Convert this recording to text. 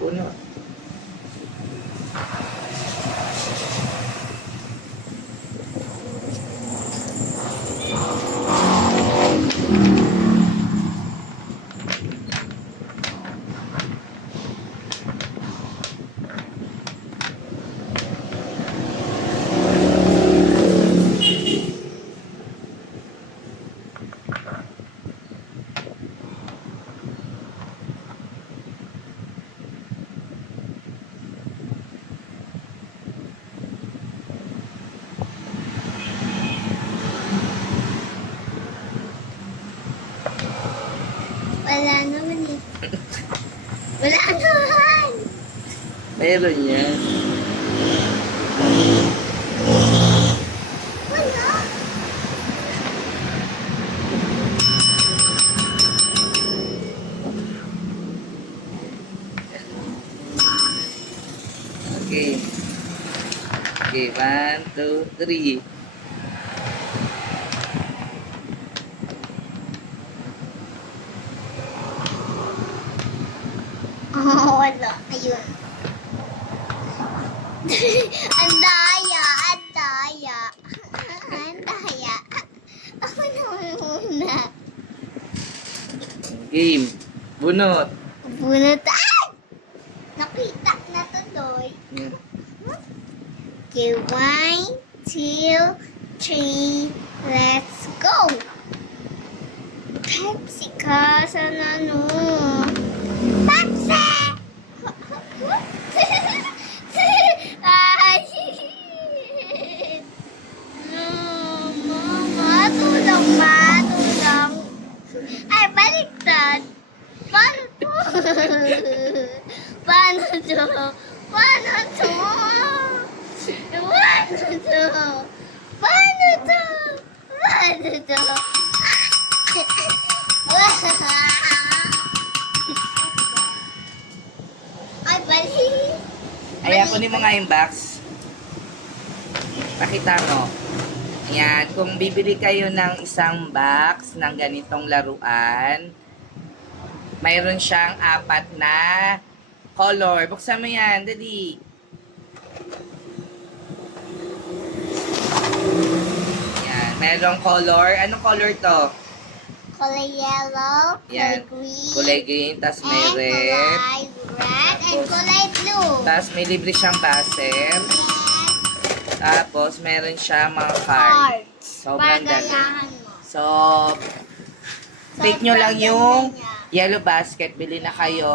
Puno. Wala naman eh. Wala naman! Meron yan. Wala! Okay. Okay, 1, 2, 3. Oh, wala. Ayun. Ang daya! Ang daya! Ang daya! Ako naman muna. Game. Bunot. Bunot. Ay! Nakita na tuloy. Yan. Okay, 1, 2, 3, let's go! Pepsi ka, sana no? Pepsi! Ay! No, mama, tulang ma, tulang. Ay, baliktad. Paano to? Paano to? Paano to? Paano to? Paano to? Paano to? Ay, bali. Ay, ako ni mga yung box. Pakita mo. Ayan, kung bibili kayo ng isang box ng ganitong laruan, mayroon siyang 4 na color. Buksan mo yan, dali. Ayan, mayroong color. Anong color to? Kulay yellow, Yan. kulay green, Kulay green, tas may and red. kulay red, and kulay blue. Tas may libre siyang baser. Yes, Tapos meron siya mga cards. cards. Sobrang dami. Pagayahan mo. So, take nyo lang yung Sobrang ganda niya. yellow basket. Bili na kayo.